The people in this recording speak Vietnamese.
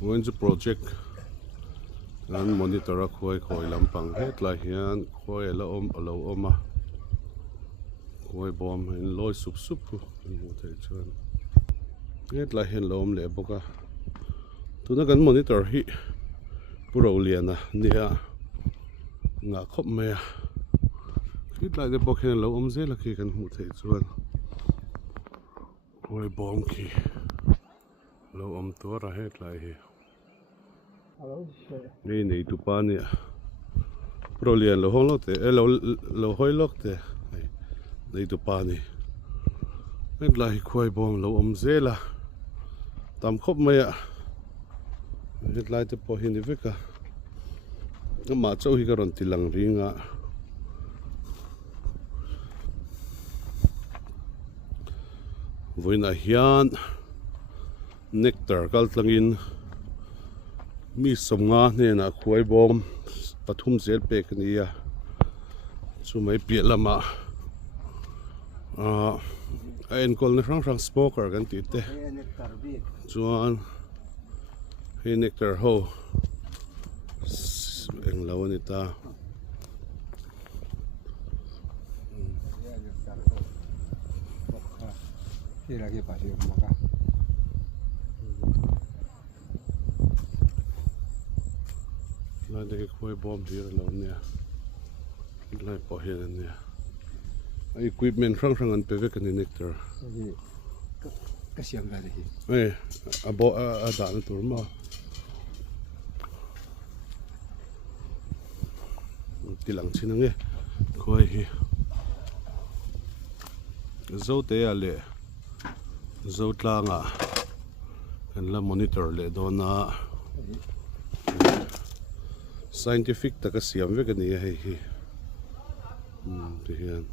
When the project and monitor a Khuai Khawi lampang het lai hian Khuai alo oma Khuai bom in loi sup in mu thei chuan het lai hian lom le boka tuna kan monitor hi puro liana nia nga khop me het lai de bok hian lo om zela ki kan mu thei chuan Khuai bom ki lo om tura het lai hi nei tu pa ni pro lian lo hong lo te lo hoi lok te nei tu pa ni het lai Khuai bom lo om zela tam khop me ya het lai te po hin veka ma chau hi ka ron tilang ringa voina hian nectar kal tlangin mi somnga ne na Khuai bom pathum zel pek nia chu mai pia lama a en kol ne rang smoker kan ti te chuan he nectar ho eng lo ni ta lai de Khuai bom hi lo nia lai po hi nia equipment rang an pe ve kan nectar cái xiềng ra đây abo da na tur ma tilang chin nge Khuai hi zo te ale zo tlanga kan la monitor le dona scientific ta ka siam ve kan ni hi ti hian